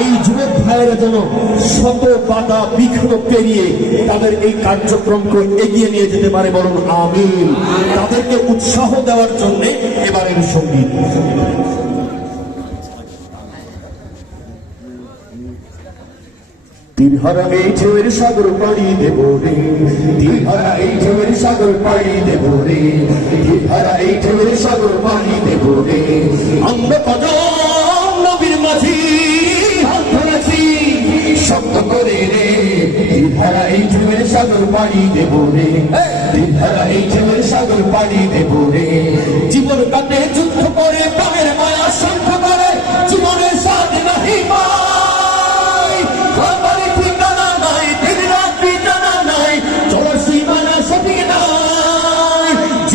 এই যুবক ভাইয়েরা যেন শত বাধা বিঘ্ন পেরিয়ে তাদের এই কার্যক্রমকে এগিয়ে নিয়ে যেতে পারে বরং আমিন। তাদেরকে উৎসাহ দেওয়ার জন্য এবারের সংগীত। তিনহারা এই ঢেউয়ের সাগর পাড়ি দেব রে। তিনহারা এই ঢেউয়ের সাগর পাড়ি দেব রে। তিনহারা এই ঢেউয়ের সাগর পাড়ি দেব রে। আমরা কদম নবীর মাঝি হাত ধরেছি শব্দ করে রে। তিনহারা এই ঢেউয়ের সাগর পাড়ি দেব রে। তিনহারা এই ঢেউয়ের সাগর পাড়ি দেব রে। জীবন কাটে যুদ্ধ করে প্রাণের মায়া শান্ত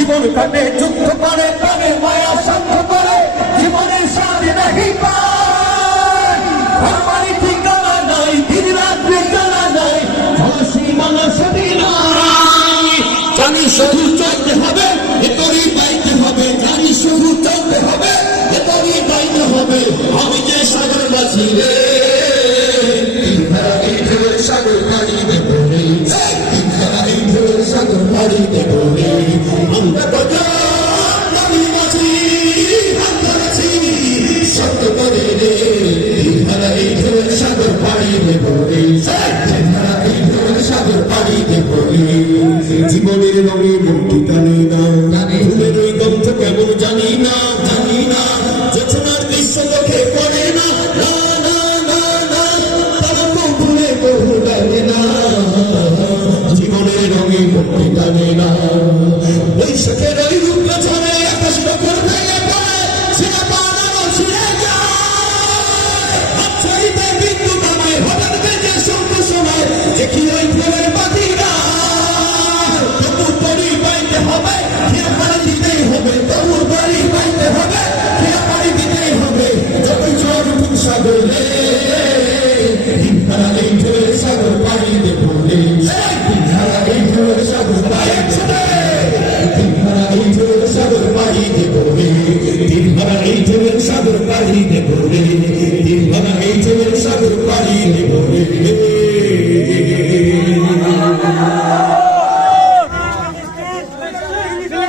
জীবন কাটে যুদ্ধ করে প্রাণের মায়া শান্ত করে জীবনের স্বাদ নাহি খাবারের ঠিকানা নাই, দিন রাত বিটানা নাই সঠিক নাই। জানি শুধু চলতে হবে এতরই বাইতে হবে। জানি শুধু চলতে হবে এতরই বাইতে হবে। আমি যে সাগর মাঝি রে সাগর পাড়ি দেব সাগর পাড়ি দেব জীবনের রঙে মুক্তি টানে না ফুলের ওই গন্ধ কেমন জানি না জানি না যোচনার দৃশ্য চোখে পড়ে না জীবনের রঙে মুক্তি টানে না বৈশাখের ওই Ik ben niet